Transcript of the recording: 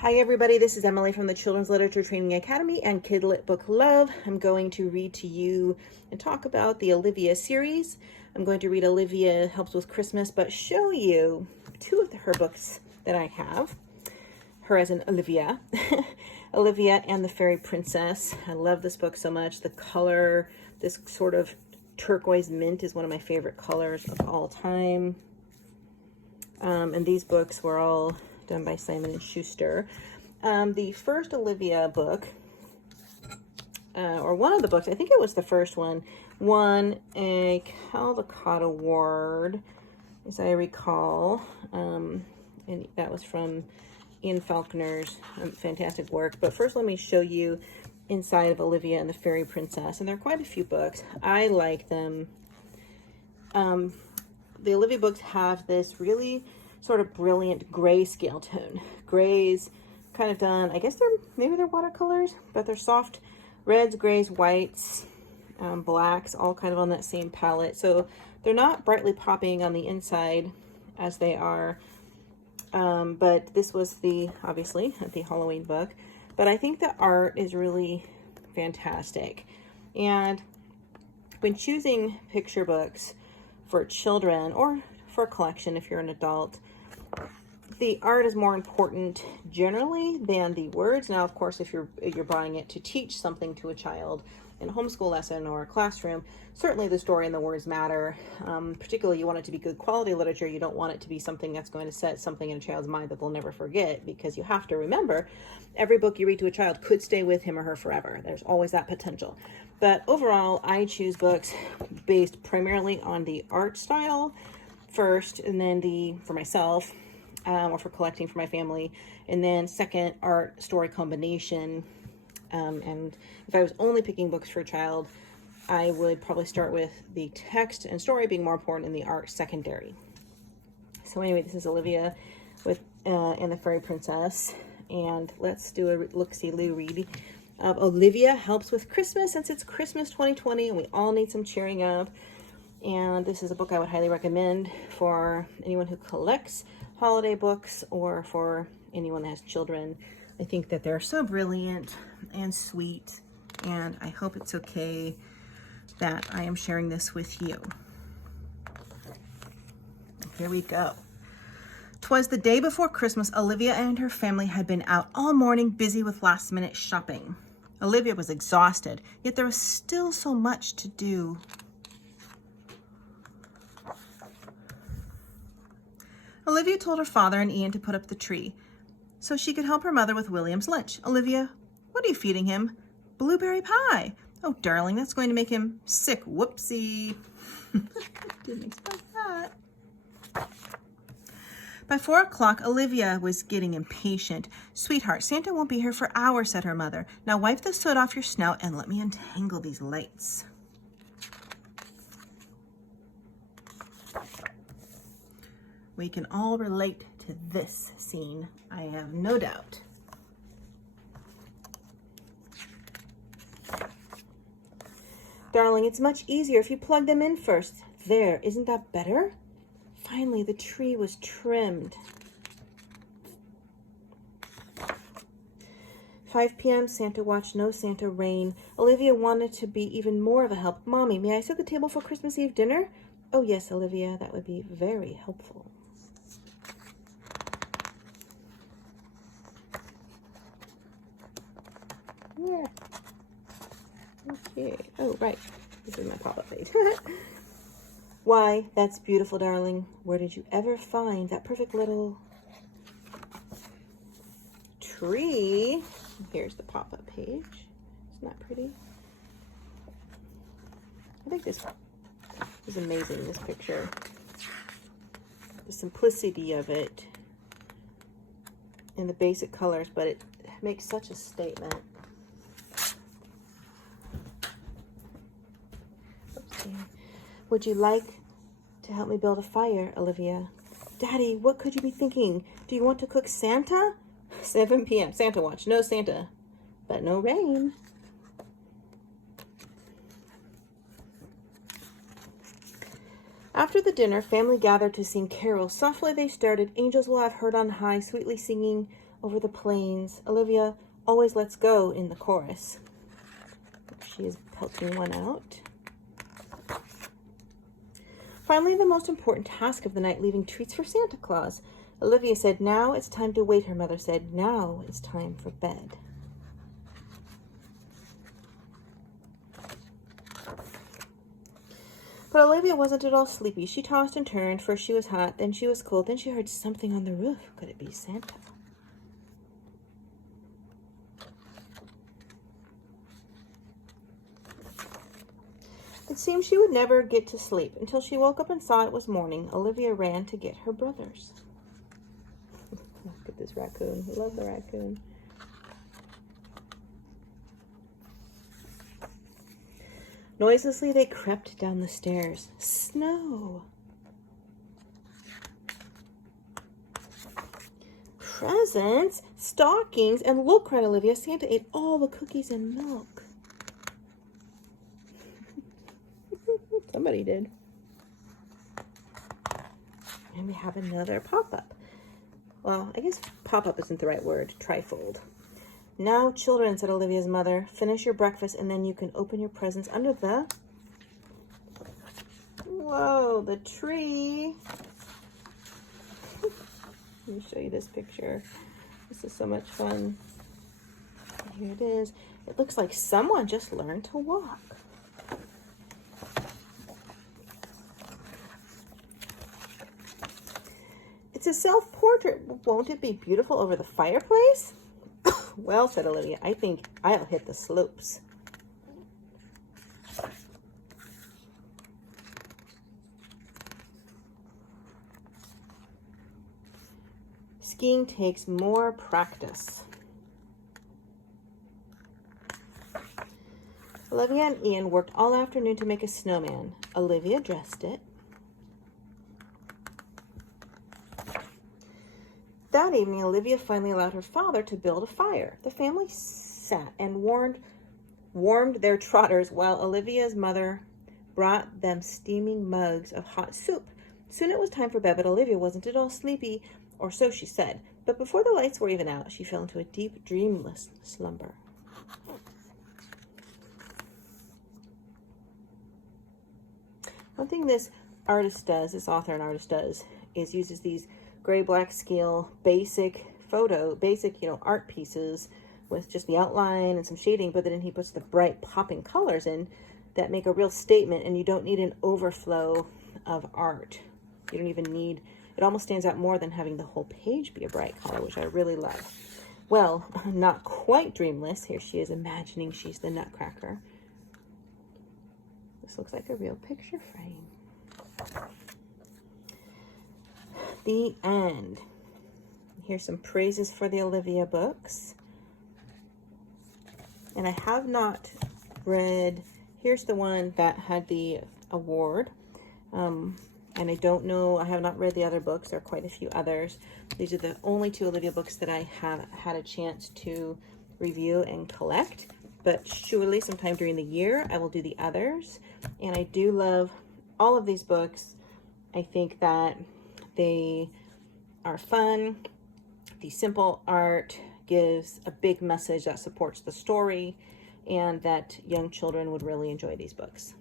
Hi everybody, this is Emily from the Children's Literature Training Academy and Kidlit Book Love. I'm going to read to you and talk about the Olivia series. I'm going to read Olivia Helps with Christmas, but show you two of her books that I have. Her as in Olivia. Olivia and the Fairy Princess. I love this book so much. The color, this sort of turquoise mint is one of my favorite colors of all time. And these books were all done by Simon & Schuster. The first Olivia book, or one of the books, I think it was the first one, won a Caldecott Award, as I recall. And that was from Ian Falconer's fantastic work. But first, let me show you inside of Olivia and the Fairy Princess. And there are quite a few books. I like them. The Olivia books have this really sort of brilliant grayscale tone. Grays kind of done, I guess maybe they're watercolors, but they're soft reds, grays, whites, blacks, all kind of on that same palette. So they're not brightly popping on the inside as they are. But this was obviously the Halloween book. But I think the art is really fantastic. And when choosing picture books for children or for a collection if you're an adult, the art is more important generally than the words. Now, of course, if you're buying it to teach something to a child in a homeschool lesson or a classroom, certainly the story and the words matter. Particularly, you want it to be good quality literature. You don't want it to be something that's going to set something in a child's mind that they'll never forget, because you have to remember every book you read to a child could stay with him or her forever. There's always that potential. But overall, I choose books based primarily on the art style first, and then for myself, or for collecting for my family, and then second, art story combination. And if I was only picking books for a child, I would probably start with the text and story being more important and the art secondary. So anyway, this is Olivia and the Fairy Princess, and let's do a look-see-loo read of Olivia Helps with Christmas, since it's Christmas 2020 and we all need some cheering up. And this is a book I would highly recommend for anyone who collects holiday books or for anyone that has children. I think that they're so brilliant and sweet, and I hope it's okay that I am sharing this with you. Here we go. 'Twas the day before Christmas. Olivia and her family had been out all morning, busy with last-minute shopping. Olivia was exhausted, yet there was still so much to do. Olivia told her father and Ian to put up the tree so she could help her mother with William's lunch. Olivia, what are you feeding him? Blueberry pie. Oh, darling, that's going to make him sick. Whoopsie. Didn't expect that. By 4 o'clock, Olivia was getting impatient. Sweetheart, Santa won't be here for hours, said her mother. Now wipe the soot off your snout and let me untangle these lights. We can all relate to this scene, I have no doubt. Darling, it's much easier if you plug them in first. There, isn't that better? Finally, the tree was trimmed. 5 p.m., Santa watch, no Santa rain. Olivia wanted to be even more of a help. Mommy, may I set the table for Christmas Eve dinner? Oh yes, Olivia, that would be very helpful. Yeah. Okay. Oh, right. This is my pop-up page. Why, that's beautiful, darling. Where did you ever find that perfect little tree? Here's the pop-up page. Isn't that pretty? I think this is amazing, this picture. The simplicity of it and the basic colors, but it makes such a statement. Would you like to help me build a fire, Olivia? Daddy, what could you be thinking? Do you want to cook Santa? 7 p.m. Santa watch. No Santa, but no rain. After the dinner, family gathered to sing carols. Softly they started, angels will have heard on high, sweetly singing, over the plains. Olivia always lets go in the chorus. She is pelting one out. Finally, the most important task of the night, leaving treats for Santa Claus. Olivia said, "Now it's time to wait." Her mother said, "Now it's time for bed." But Olivia wasn't at all sleepy. She tossed and turned. First she was hot, then she was cold, then she heard something on the roof. Could it be Santa? It seemed she would never get to sleep until she woke up and saw it was morning. Olivia ran to get her brothers. Look at this raccoon. I love the raccoon. Noiselessly, they crept down the stairs. Snow. Presents, stockings, and look, cried Olivia, Santa ate all the cookies and milk. Somebody did. And we have another pop-up. Well, I guess pop-up isn't the right word. Trifold. "Now, children," said Olivia's mother, "finish your breakfast and then you can open your presents under the..." Whoa, the tree. Let me show you this picture. This is so much fun. Here it is. It looks like someone just learned to walk. It's a self-portrait. Won't it be beautiful over the fireplace? "Well," said Olivia, "I think I'll hit the slopes." Skiing takes more practice. Olivia and Ian worked all afternoon to make a snowman. Olivia dressed it. That evening, Olivia finally allowed her father to build a fire. The family sat and warmed their trotters while Olivia's mother brought them steaming mugs of hot soup. Soon it was time for bed, but Olivia wasn't at all sleepy, or so she said. But before the lights were even out, she fell into a deep, dreamless slumber. One thing this author and artist does, is uses these gray, black scale, basic, art pieces with just the outline and some shading, but then he puts the bright popping colors in that make a real statement, and you don't need an overflow of art. You don't even need, it almost stands out more than having the whole page be a bright color, which I really love. Well, not quite dreamless. Here she is imagining she's the Nutcracker. This looks like a real picture frame. The end. Here's some praises for the Olivia books. And I have not read, here's the one that had the award. And I don't know, I have not read the other books. There are quite a few others. These are the only two Olivia books that I have had a chance to review and collect. But surely sometime during the year, I will do the others. And I do love all of these books. I think that they are fun. The simple art gives a big message that supports the story, and that young children would really enjoy these books.